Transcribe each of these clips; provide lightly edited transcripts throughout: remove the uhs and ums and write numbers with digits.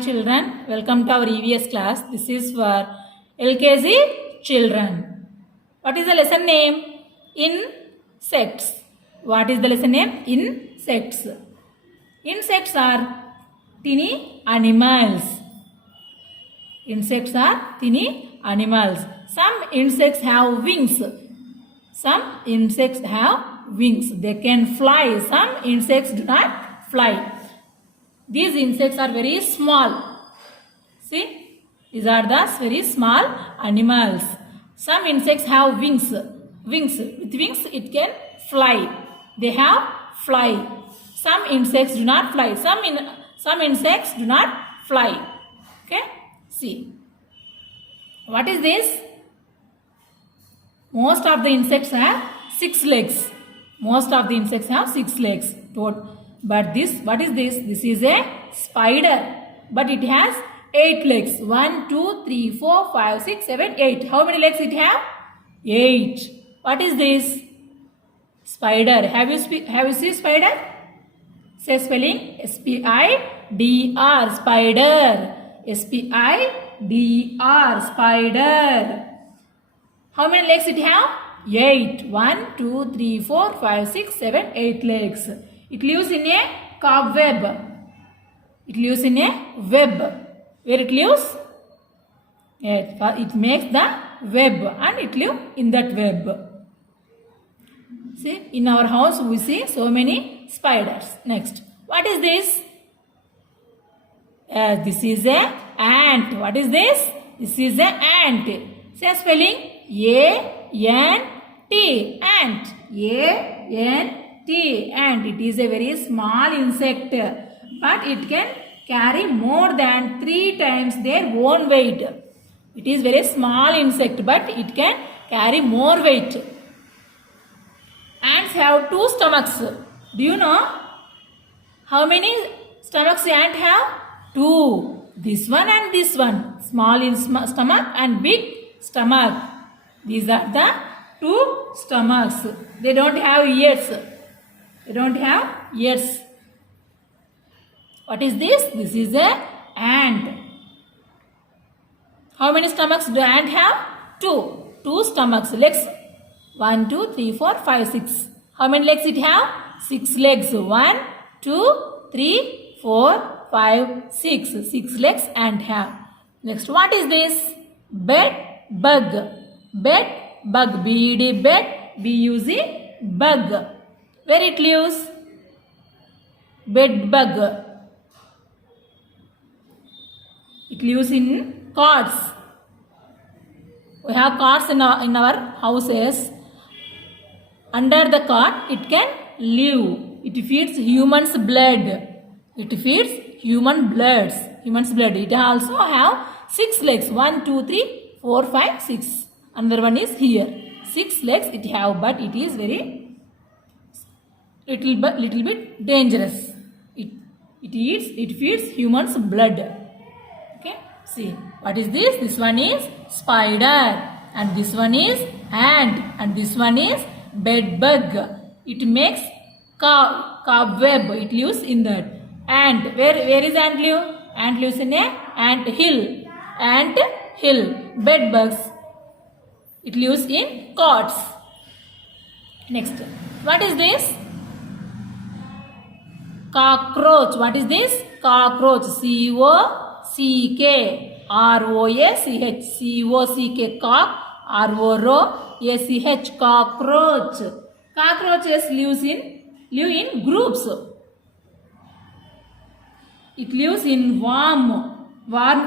children, welcome to our EVS class. This is for LKG children. What is the lesson name? Insects. What is the lesson name? Insects. Insects are tiny animals. Insects are tiny animals. Some insects have wings. Some insects have wings. They can fly. Some insects do not fly. These insects are very small. See, these are the very small animals. Some insects have wings. With wings it can fly. They have fly. Some insects do not fly. Some insects do not fly. Okay. See. What is this? Most of the insects have 6 legs. Most of the insects have 6 legs. But this, what is this? This is a spider. But it has 8 legs. 1, 2, 3, 4, 5, 6, 7, 8. How many legs it have? 8. What is this? Spider. Have you seen spider? Say spelling. S-P-I-D-R. Spider. S-P-I-D-R. Spider. How many legs it have? 8. 1, 2, 3, 4, 5, 6, 7, 8 legs. It lives in a cobweb. It lives in a web. Where it lives? It makes the web and it lives in that web. See, in our house we see so many spiders. Next, what is this? This is a ant. What is this? This is a ant. Say spelling. A-N-T. Ant. A-N-T. Ant. It is a very small insect, but it can carry more than 3 times their own weight. It is very small insect, but it can carry more weight. Ants have 2 stomachs. Do you know how many stomachs ant have? 2. This one and this one. Small in stomach and big stomach. These are the 2 stomachs. They don't have ears. They don't have ears. What is this? This is a ant. How many stomachs do ant have? 2. 2 stomachs. Legs. 1, 2, 3, 4, 5, 6. How many legs it have? 6 legs. 1, 2, 3, 4, 5, 6. 6 legs ant have. Next, what is this? Bed bug. Bed bug. B-E-D. Bed. B-U-Z. Bug. Where it lives? Bed bug. It lives in cots. We have cots in our houses. Under the cot, it can live. It feeds humans' blood. It feeds human's blood. It also have 6 legs. 1, 2, 3, 4, 5, 6. Another one is here. 6 legs it have, but it is very little bit dangerous. It feeds humans' blood. Okay. See, what is this? This one is spider, and this one is ant, and this one is bed bug. It makes cobweb. It lives in that. Ant. Where is ant live? Ant lives in a ant hill. Ant hill. Bed bugs. It lives in cots. Next. What is this? Cockroach. What is this? Cockroach. C-O-C-K-R-O-A-C-H. C-O-C-K. Cock. R-O-R-O-A-C-H. Cockroach. Cockroaches live in groups. It lives in warm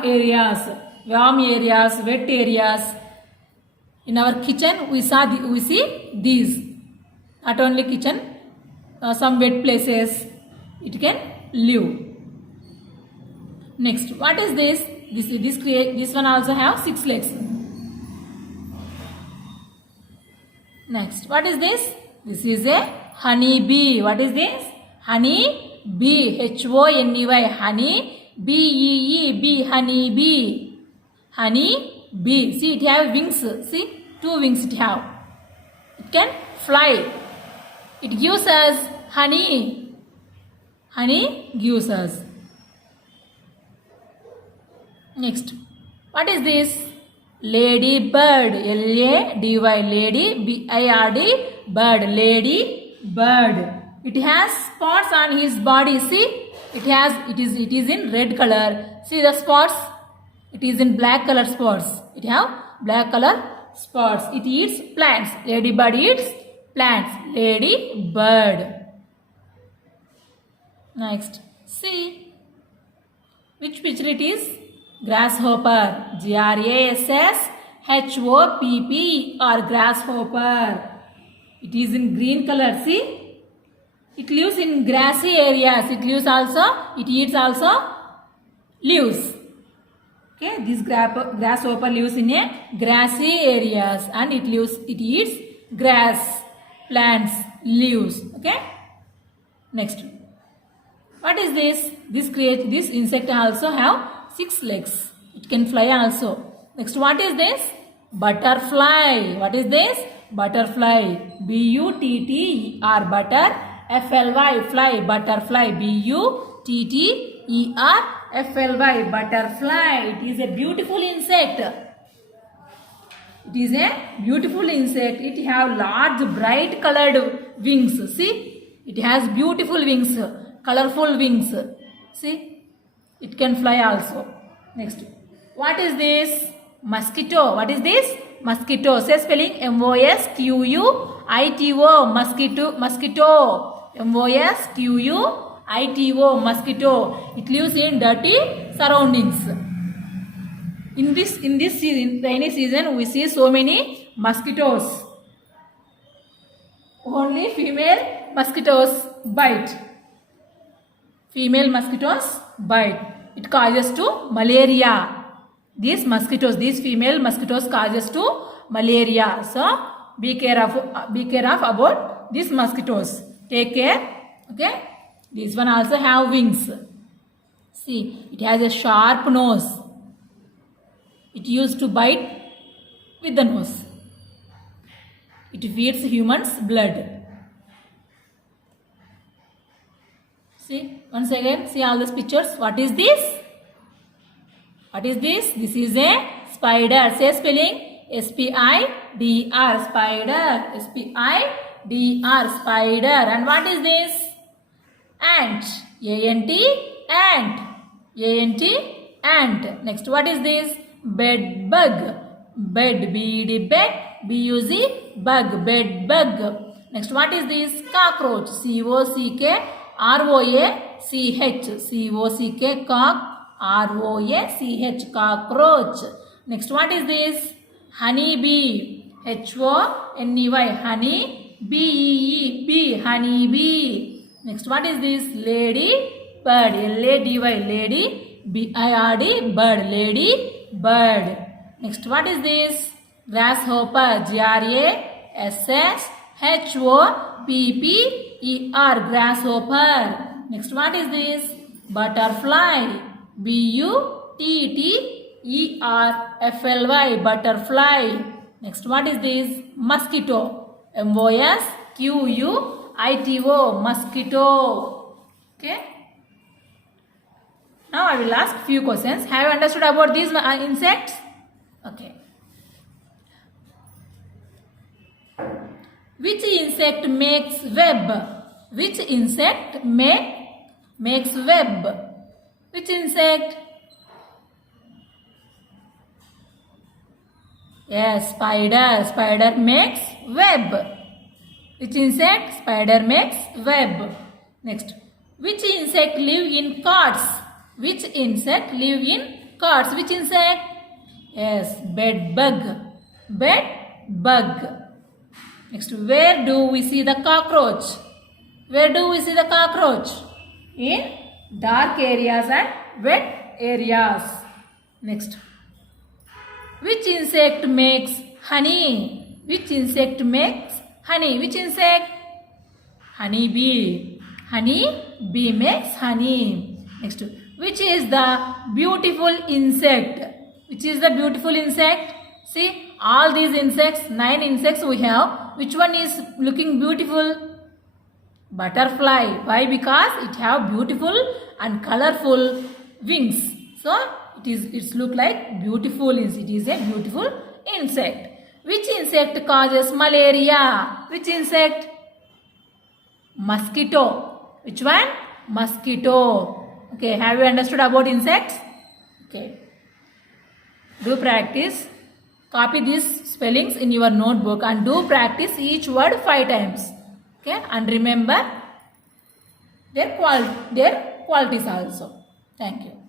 areas, wet areas. In our kitchen, we see these. Not only kitchen, some wet places, it can live. Next, what is this? This one also have 6 legs. Next, what is this? This is a honey bee. What is this? Honey bee. H-O-N-E-Y. Honey. B-E-E-B. Honey bee. Honey bee. See, it have wings. See, 2 wings it have. It can fly. It gives us honey. Honey gives us. Next, what is this? Lady bird. L-A-D-Y. Lady B-I-R-D. Bird. Lady bird. It has spots on his body. See, it is in red color. See the spots. It is in black color spots. It have black color spots. It eats plants. Lady bird eats plants. Lady bird. Next, see which picture it is? Grasshopper. Grasshopper. Grasshopper. It is in green color. See, it lives in grassy areas. It eats also leaves. Okay, this grasshopper lives in a grassy areas and it eats grass, plants, leaves. Okay. Next, what is this? This insect also have 6 legs. It can fly also. Next, what is this? Butterfly. What is this? Butterfly. B-U-T-T-E-R. Butter. F-L-Y. Fly. Butterfly. B-U-T-T-E-R-F-L-Y. Butterfly. It is a beautiful insect. It is a beautiful insect. It have large bright colored wings. See, it has beautiful wings, colorful wings. See, it can fly also. Next, what is this? Mosquito. What is this? Mosquito. Say spelling. M-O-S-Q-U-I-T-O. Mosquito. M-O-S-Q-U-I-T-O. Mosquito. It lives in dirty surroundings. In this season, rainy season, we see so many mosquitoes. Only female mosquitoes bite. Female mosquitoes bite. It causes to malaria. These female mosquitoes causes to malaria. So be careful about these mosquitoes. Take care. Okay. This one also have wings. See, it has a sharp nose. It used to bite with the nose. It feeds humans' blood. See, once again, see all these pictures. What is this? What is this? This is a spider. Say spelling. S-P-I-D-R. Spider. S-P-I-D-R. Spider. And what is this? Ant. A-N-T. Ant. A-N-T. Ant. Next, what is this? Bed bug. Bed. B-D. Bed. B-U-Z. Bug. Bed bug. Next, what is this? Cockroach. C-O-C-K-R-O-A-C-H. C-O-C-K. Cock. R-O-A-C-H. Cockroach. Next, what is this? Honey bee. H-O-N-E-Y. Honey. B-E-E. Bee. Honey bee. Next, what is this? Lady bird. L-A-D-Y. Lady. B-I-R-D. Bird. Lady bird. Next, what is this? Grasshopper. G-R-A-S-S-H-O-P-P-E-R. Grasshopper. Next, what is this? Butterfly. B-U-T-T-E-R-F-L-Y. Butterfly. Next, what is this? Mosquito. M-O-S-Q-U-I-T-O. Mosquito. Okay. Now I will ask few questions. Have you understood about these insects? Okay. Which insect makes web? Which insect makes web? Which insect? Yes, spider. Spider makes web. Which insect? Spider makes web. Next, which insect live in cards? Which insect live in cards? Which insect? Yes, bed bug. Bed bug. Next, where do we see the cockroach? Where do we see the cockroach? In dark areas and wet areas. Next, which insect makes honey? Which insect makes honey? Which insect? Honey bee. Honey bee makes honey. Next, which is the beautiful insect? Which is the beautiful insect? See, all these insects, 9 insects we have. Which one is looking beautiful? Butterfly. Why? Because it have beautiful and colorful wings. So, it's look like beautiful. It is a beautiful insect. Which insect causes malaria? Which insect? Mosquito. Which one? Mosquito. Okay, have you understood about insects? Okay. Do practice. Copy these spellings in your notebook and do practice each word 5 times. Okay, and remember their qualities also. Thank you.